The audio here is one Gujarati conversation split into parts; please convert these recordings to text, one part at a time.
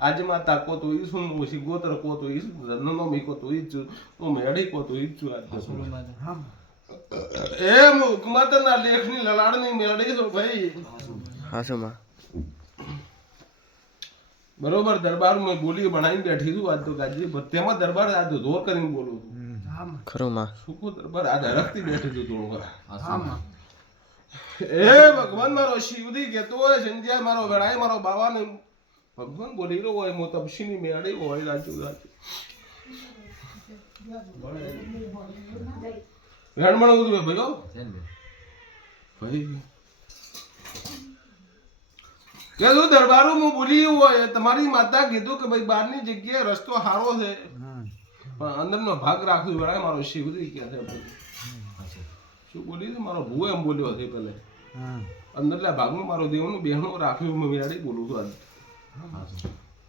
આજમાં તાકો તો ઈસુન મુસી ગોત્ર કો તો ઈસુ નનો મી કો તો ઈચુ તો મેડી કો તો ઈચુ આ એ મુકમતના લેખની લલાડની મેડી તો ભાઈ હાસુમાં બરોબર દરબાર માં બોલી બનાવીને બેઠી છું આજ તો ગાજી તેમાં દરબાર આજ જોર કરીને બોલું છું ખરુમાં સુકો દરબાર આજ હરખતી બેઠી છું થોડું એ ભગવાન મારો શિવજી કેતો હોય સંજ્યા મારો વેળાય મારો બાવાને ભગવાન બોલી રહ્યો હોય મો તપસીની મેળી હોય રાજુ રાજુ વેણમણ ઉદવે ભયો ભાઈ કે જો દરબારો હું બોલી હોય તમારી માતા કીધું કે ભાઈ બહારની જગ્યાએ રસ્તો સારો છે પણ અંદરનો ભાગ રાખજો વેળાય મારો શિવજી કે છે શું બોલી છે મારો ભૂ એમ બોલ્યો છે પેલે અંદરના ભાગમાં મારો દેવનું બહેનો રાખ્યું હું મેળી બોલું છું આજે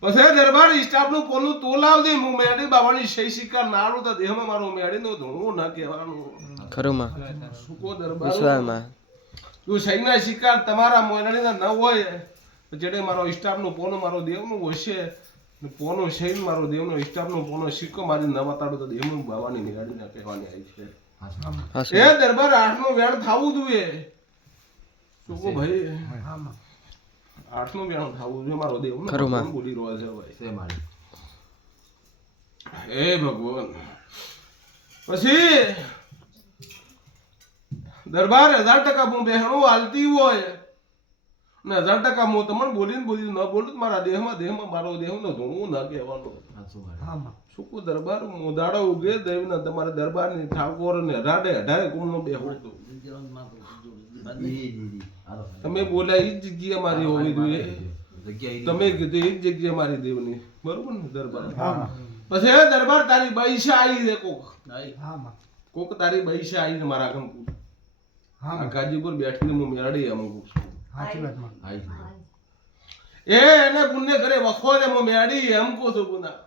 પછી દરબાર સ્ટાફનું પોલું તોલાવ દે હું મેળી બાવાની સહી શિકાર નાડું તો દેહમાં મારું મેળીનું ધૂણું ના કહેવાનું ખરુમાં સુકો દરબાર વિશ્વામાં તું સહીના શિકાર તમારા મોયડીના ન હોય જેડે મારો સ્ટાફનું પોનો મારો દેવનું હશે પોનો સહી મારો દેવનો સ્ટાફનો પોનો સિક્કો મારી ન બતાડું તો દેવનું બાવાની મેળી ના કહેવાની આવી છે એ દરબાર આઠનો વેણ થાવું જોઈએ સુકો ભાઈ આઠનું વેણ થાવું જોઈએ મારો દેવ ખરુમાં બોલી રહ્યો છે ભાઈ એ ભગવાન પછી દરબાર 1000% હું બહેણો હાલતી હોય ને 1000% હું તમને બોલીને ન બોલું મારા દેહમાં મારો દેહનો ધૂણું ના કહેવાનું સુકો દરબાર મોદાડો ઉગે દેવના તમારે દરબારની ઠાકોર ને અઢારે કુમનો બેહો તો તમે બોલ્યા એ જ જગ્યા મારી હોવી જોઈએ તમે કીધું એ જ જગ્યા મારી દેવની બરોબર ને દરબાર પછી એ દરબાર તારી પૈસા આવી છે કોક તારી પૈસા આવી છે મારા કંકુ આ ગાજીપુર બેઠીને હું મેળડી અમુક એ એને પુણ્ય કરે વખો ને હું મેળી એમ કહું છું ગુના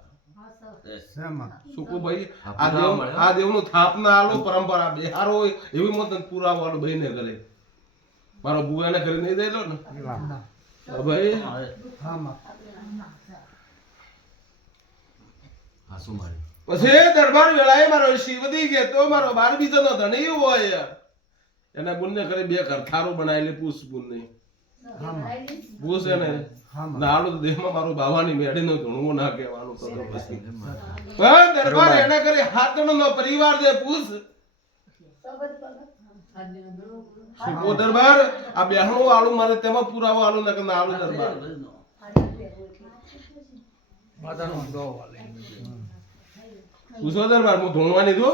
સુકો ભાઈ આ દેવનું થાપના આલો પરંપરા બિહાર હોય એવી મત પુરાવો આલો બહીને કરે મારો બુઆને કરી નહીં દેલો ને ભાઈ પછી દરબાર વેળાએ મારો શિવજી કે તો મારો 12 બીજાનો ધણી હોય એને બુનને કરી બે કરથારો બનાવેલી પૂછ બુનને પૂછ એને નાળો દેહમાં મારું બાવાની મેળીનો ધૂણવો ના કહેવાનું તો પછી દરબાર એને કરી હાથનો પરિવાર દે પૂછ સુકો દરબાર આ બેહણો આળું મારે તેમાં પુરાવો આળું ના કે આળું દરબાર પૂછો દરબાર હું ધોણવાની દો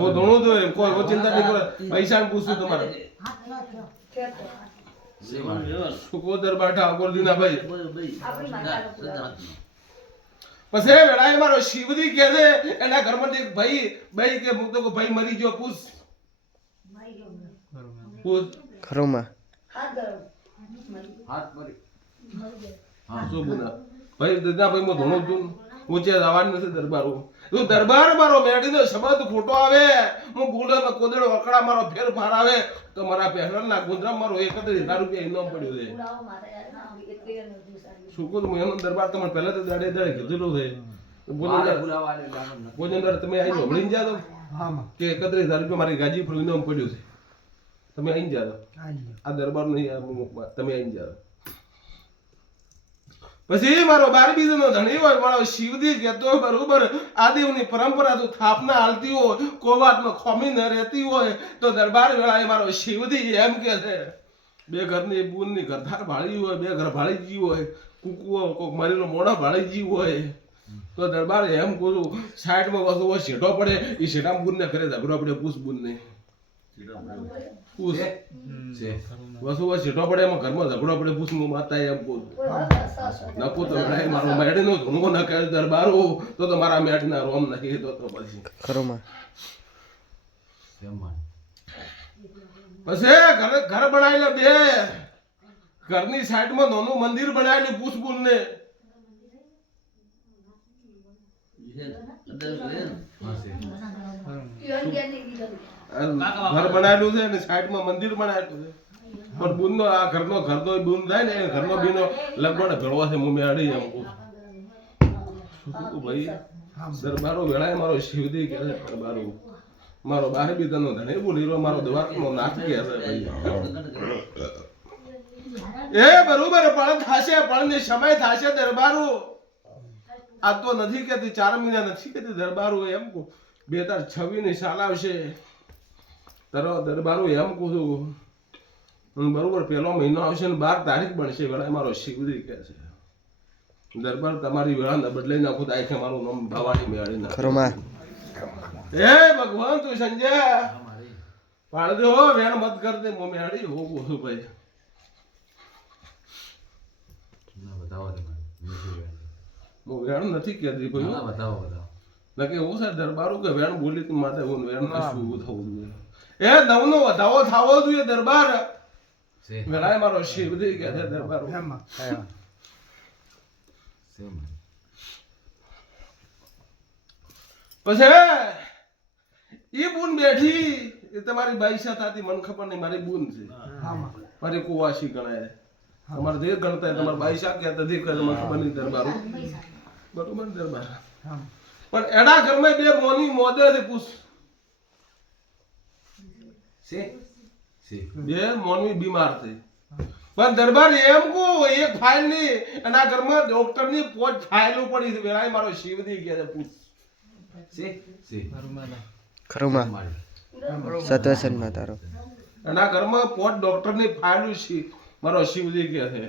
હું ધોણું દો કોઈ ચિંતા નહીં કરે પૈસા પૂછું તમારે સુકો દરબાર ઠાકોર દીના ભાઈ પછી વેળાએ મારો શિવજી કહે છે એના ઘરમાં એક ભાઈ કે હું તો ભાઈ મરી ગયો પૂછ ખરુમાં શું બોલા ભાઈ દાદા ભાઈ હું ધોણું છું ઊંચે જવાનું નથી દરબારો તું દરબાર મારો મેડીનો શબ્દ ખોટો આવે હું બોલે કોદડો વકડા મારો ફેરફાર આવે તો મારા પહેરણના ગુંદરા મારો 31,000 રૂપિયા ઇનામ પડ્યું છે શું કહું હું એનો દરબાર તમને પહેલા તો દાડે કીધેલું છે ભોજનદાર તમે અહીં નોબળીને જા દો કે 31,000 રૂપિયા મારી ગાજી પર ઇનામ પડ્યું છે તમે અહીં જા દો આ દરબાર નહીં તમે અહીં જા દો પછી મારો 12 બીજાનો ધણી હોય મારો શિવજી કહેતો હોય બરોબર આ દેવની પરંપરા તો થાપના હાલતી હોય કોવાટમાં ખોમી ન રહેતી હોય તો દરબાર વેળાએ મારો શિવજી એમ કે છે બે ઘરની બૂનની ઘરધાર ભાળી હોય બે ઘર ભાળી ગઈ હોય કુકુઓ કોક મરીનો મોઢા ભાળી ગઈ હોય તો દરબાર એમ કહું સાઈડમાં વસ્તુ હોય શેઠો પડે એ શેઠા બૂનને કરે ઝઘડો પડે પૂછ બૂનને પૂછ વસુ શેઠો પડે એમાં ઘરમાં ઝઘડો પડે પૂછ હું માતા એમ કહું નકો તો મારો મેડીનો ધૂણવો ન કહે દરબારો તો મારા મેડીના રોમ નથી તો પછી ખરુમાં પછી ઘર બનાવેલા બે ઘરની સાઈડમાં નાનું મંદિર બનાવેલું પૂછ બુનને ઘર બનાવેલું છે અને સાઈડમાં મંદિર બનાવેલું છે પણ બુનનો આ ઘરનો બુન થાય ને એ ઘરનો બીનો લગભગ ભેળવો છે હું મેળી એમ કહું શું ભાઈ દરબારો વેળાએ મારો શિવદી કહે છે દરબારો મારો બારે બી તનો ધણી બોલીરો મારો દ્વારકાનો નાથ કહે છે ભાઈ એ બરોબર પણ થશે પણ ને સમય થશે દરબારો આ તો નથી કેતી 4 મહિના નથી કેતી દરબારો એમ કહું 2026 ની સાલ આવશે તારો દરબારો એમ કહું છું બરોબર પહેલો મહિનો આવશે ને 12 તારીખ બનશે વેળા મારો શિવજી કહે છે દરબાર તમારી વેળા બદલાઈ નાખું તો આખે મારું નામ ભવાની મેળી નાખું ખરોમાં હે ભગવાન તું સંજય પાડ દે હો વેણ મત કર દે મો મેળી હો બોલું ભાઈ હું વેણ નથી કહેતી ભાઈ નકે એવું છે દરબારો કે વેણ બોલી તું માથે હું વેણ શું થવું જોઈએ એ નવનો વધાવો થાવો જોઈએ દરબાર વેળાએ મારો શિવજી કહે છે દરબાર પછી ઈ બુન બેઠી એ તમારી બાઈ સાથે હતી મને ખબર નહીં મારી બુન છે મારી કુવાસી ગણાય તમારે જે ગણતા તમારે બાઈ શા કહેતા જે કરે મને ખબર નહીં દરબારો બરોબર દરબાર પણ એના ઘરમાં બે મોની મોદે છે પૂછ બે મોની બીમાર થઈ પણ દરબાર એમ કો એક ફાઇલ ની એના ઘરમાં ડોક્ટર ની 5 ફાઇલો પડી છે વેળાએ મારો શિવજી કહે છે પૂછ ખરોમાં સતવસનમાં તારો એના ઘરમાં 5 ડોક્ટર ની ફાઇલો છે મારો શિવજી કહે છે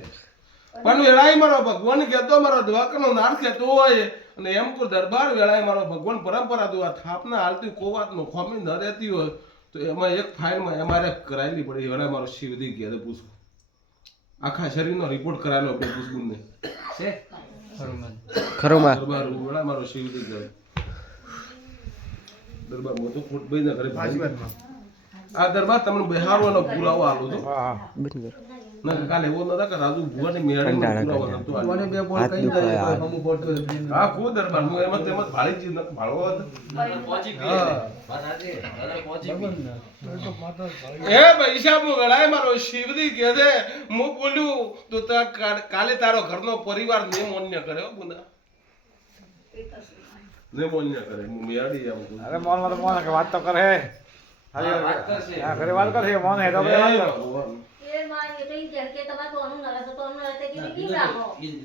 પણ વેળાએ મારો ભગવાન કહેતો મારો દ્વારકાનો નાથ કહેતો હોય અને એમ કો દરબાર વેળાએ મારો ભગવાન પરંપરા તો આ થાપના હાલતી કોવાત નો ખોમી ન રહેતી હોય તો એમાં એક ફાઇલમાં એમઆરએફ કરાયેલી પડી વેળાએ મારો શિવજી કહે છે પૂછ આખા શરીરનો રિપોર્ટ કરાયેલો બે પુષ્પુને છે ખરોમાં દરબાર વેળા મારો શિવજી કહે દરબાર મો તો ખોટ ભાઈ ના ઘરે આ દરબાર તમને બિહારવાનો પુરાવો આલો છો બિલકુલ ના કાલે એવો નતા કે રાજુ ભુવાની મેળાનો પુરાવો નતો આલો કોને બે બોલ કઈ જાય તો હમુ ફોટો આ કો દરબાર હું એમ ભાળી જ ન ભાળવો હતો એ ભાઈ સાહેબ હું વેળાએ મારો શિવજી કહે છે હું બોલ્યું તો કાલે તારો ઘરનો પરિવાર નિમોન્ય કરે હો ગુના નિમોન્ય કરે હું મેળી આવું અરે મોન માં તો મોન કે વાત તો કરે હા ઘરે વાત કરે મોન હે તો એ ભગવાન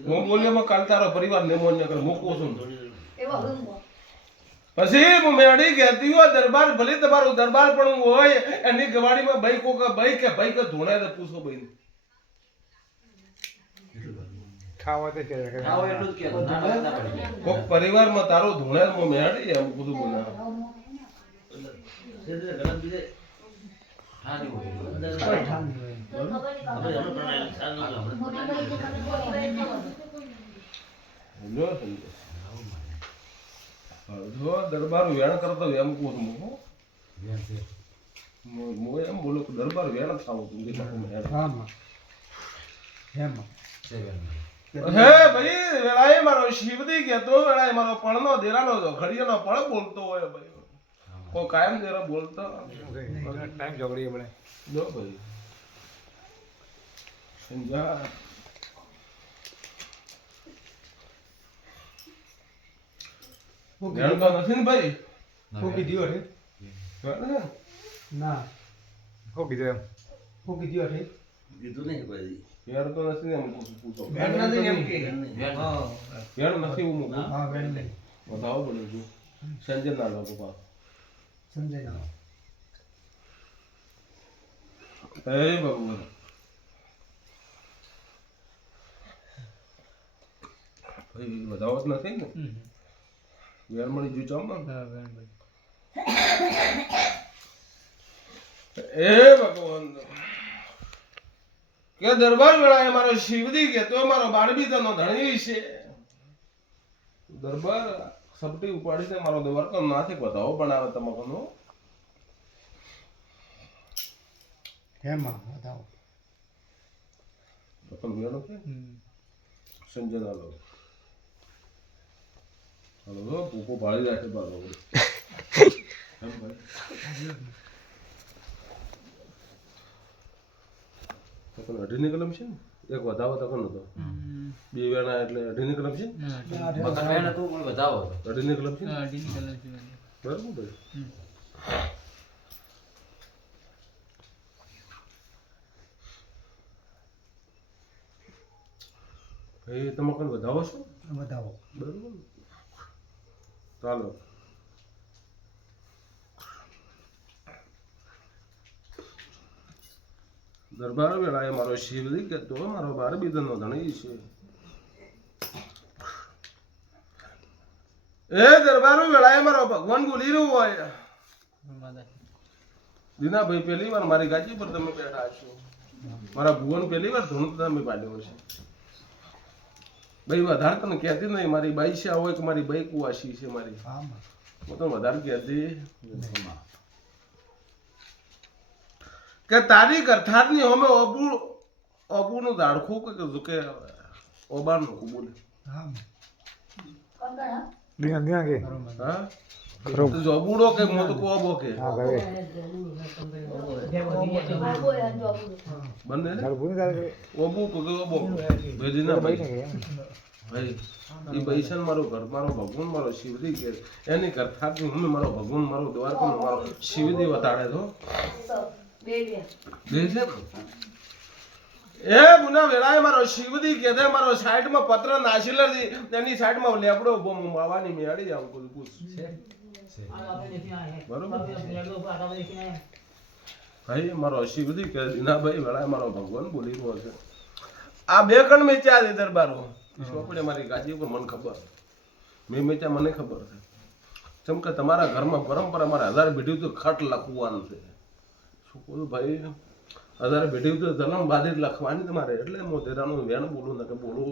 હું બોલ્યો માં કાલ તારો પરિવાર નિમોન્ય કરે મૂકું છું પછી હું મેળી કહેતી હોય દરબાર ભલે તમારું દરબાર પણ હોય એની ગવાડીમાં ભાઈ ભાઈ કે ધોણે તો પૂછો ભાઈ ખાવા તે કે ખાવ એટલું જ કે કોક પરિવારમાં તારો ધોણે હું મેળી એમ બધું બોલા દરબાર વેણ કરતો એમ કહું હું એમ બોલું કે દરબાર વેણ ખાવું તું હે ભાઈ વેળાએ મારો શિવજી કહેતો વેળાએ મારો પણનો દેરાનો ઘડિયાનો પળ બોલતો હોય ભાઈ કોઈ કાયમ દેરા બોલતો ટાઈમ જોગડી બને જો ભાઈ સમજા વેણ તો નથી ને ભાઈ હું કીધું હે ના હું કીધું એમ હું કીધું હે કીધું નહીં ભાઈ વેણ તો નથી ને એમ પૂછો વેણ નથી એમ કે હા વેણ નથી હું મૂકું હા વેણ નહીં બતાવો બોલું છું સંજય ના લોકો પાસે સમજે ના હે ભગવાન ભાઈ બતાવો જ નથી ને વેણ મળી જુ ચામ એ ભગવાન કે દરબાર વેળાએ મારો શિવજી કે તો મારો બાળબીતનો ધણી છે દરબાર સપટી ઉપાડી છે મારો દ્વારકા નાથી બતાવો બનાવે તમારો હેમાં બતાવો પણ મેળો કે સંજય ના લો હલો ભૂકો ભાળી રાખે બારો તો કોણ અઢીની કલમ છે ને એક વધાવો તો કોણ હતો બે વેણા એટલે અઢીની કલમ છે અઢીની કલમ છે ને? બરાબર ભાઈ ભાઈ તમે કોણ વધાવો છો બતાવો બરાબર ચાલો દરબાર વેળાએ મારો શિવલી કહેતો મારો બાર બીજનો ધણી છે એ દરબાર વેળાએ મારો ભગવાન બોલી રહ્યો હોય દીનાભાઈ પહેલી વાર મારી ગાજી પર તમે બેઠા છો મારા ભુવન પહેલી વાર ધૂણ તમે પાડ્યો છે ભાઈ વધારે તને કહેતી નહીં મારી બાઈ છે હોય કે મારી બાઈ કુવાસી છે મારી હું તો વધારે કહેતી કે તારી ગરથારની અમે અબુનું દાડખું કે ઓબાનું બોલે દિયા કે હા તો જોબુડો કે મો તો કોબો કે હા ભાઈ બંને ચાલ ભૂલ કરે ઓબુ કે ઓબો બેદીના ભાઈ ભાઈ એ પૈસા મારો ઘર મારો ભગવાન મારો શિવજી કે એની ગરથારની અમે મારો ભગવાન મારો દ્વારકા મારો શિવજી વતાડે તો બે છે એ ગુના વેળાએ મારો શિવજી કે દે મારો સાઈડમાં પત્ર નાશીલર દી તેની સાઈડમાં લેબડો માવાની મેળી આવું બધું પૂછ બરોબર ભાઈ મારો શિવજી કે ના ભાઈ વેળાએ મારો ભગવાન બોલી રહ્યો છે આ બે કણ મેચ્યા છે દરબારો ચોપડે મારી ગાજી ઉપર મને ખબર મેં મેચ્યા મને ખબર છે જેમ કે તમારા ઘરમાં પરંપરા મારે 1000 પેઢી તો ખટ લખવાનું છે શું કહું ભાઈ 1000 પેઢી તો જન્મ બાદ જ લખવાની તમારે એટલે મોતેરાનું વેણ બોલું ને કે બોલું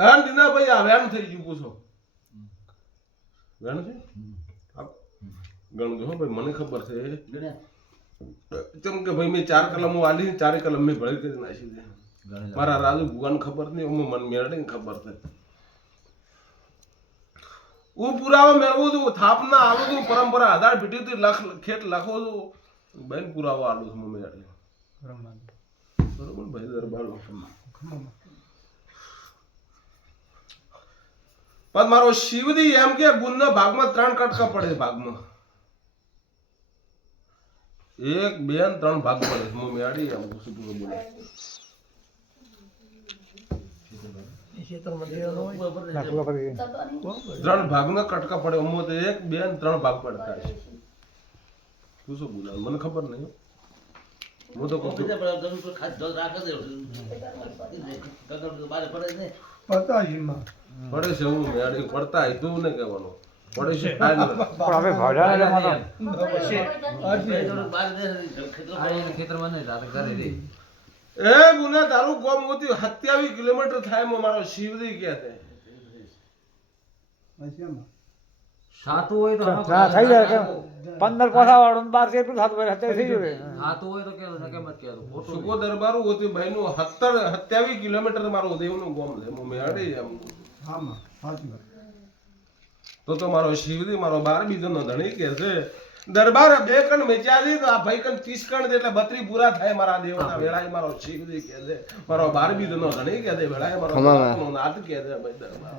હા દીના ભાઈ આ વેણ થઈ ગયું પૂછો વેણ છે ગણજો હો ભાઈ મને ખબર છે કેમ કે ભાઈ મેં 4 કલમો આલી 4 કલમ મેં ભળી કરી નાખી દે મારા રાજુ ભુવાન ખબર નહીં મને મેળડીને ખબર છે હું પુરાવા મેળવું છું થાપના આવું છું પરંપરા 1000 પેઢીથી ખેત લખો છું બેન પુરાવા આલું છું મેળડી બરોબર ભાઈ દરબાર પણ મારો શિવજી એમ કે બુનના ભાગમાં 3 કટકા પડે ભાગમાં 1 2 અને 3 ભાગ પડે હું મેળી આમ શું બોલે 3 ભાગના કટકા પડે અમો તો 1 2 અને 3 ભાગ પડતા છે તું શું બોલે મને ખબર નહીં હું તો કહું પડે છે હું મેળી પડતા હોય તું ને કહેવાનું પડે છે પણ હવે ભાડા એટલે એ ગુના તારું ગોમ મોતી 27 કિલોમીટર થાય મારો શિવજી કે છે સાતું હોય તો હા થઈ જાય કે 15 પોસા વાળું 12 જેટલું થતું હોય અત્યારે થઈ ગયું સાતું હોય તો કેવું કેમ જ કહેતું ખોટું સુકો દરબારું હોતી ભાઈનું 27 કિલોમીટર મારું દેવનું ગોમ છે હું મેળી એમ તો મારો શિવજી મારો 12 બીજનો ધણી કે છે દરબાર 2 કણ મેચ્યા છે તો આ ભાઈ કણ 30 કણ દે એટલે 32 પૂરા થાય મારા દેવના વેળાએ મારો શિવજી કે છે મારો 12 બીજનો ધણી કે છે વેળાએ મારો નાથ કે છે ભાઈ દરબાર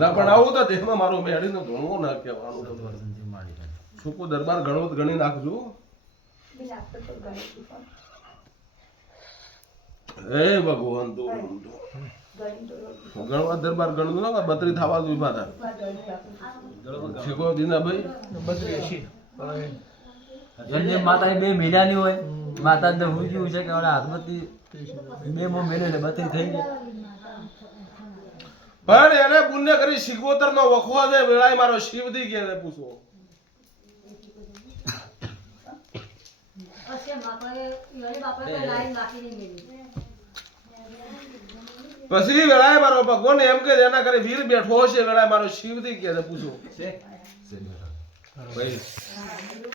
ના પણ આવું તો દેહમાં મારો મેળીનો ધૂણવો ના કહેવાનું સુકો દરબાર ઘણો ગણી નાખજો હે ભગવાન તો ગણવા દરબાર ગણવું ના 32 થવા દો ઉભા થા શેકો દીનાભાઈ 32 જન્મ માતા 2 મહિનાની હોય માતા ને હું જીવ છે કે ઓલા હાથમાંથી 2 મો મહિને 32 થઈ ગયા પણ એને પુણ્ય કરી સિગોતર નો વખવા દે વેળાએ મારો શિવજી કે પૂછો પછી વેળાએ મારો ભગવાન એમ કે એના કરે વીર બેઠો હશે વેળાએ મારો શિવજી કે પૂછો ભાઈ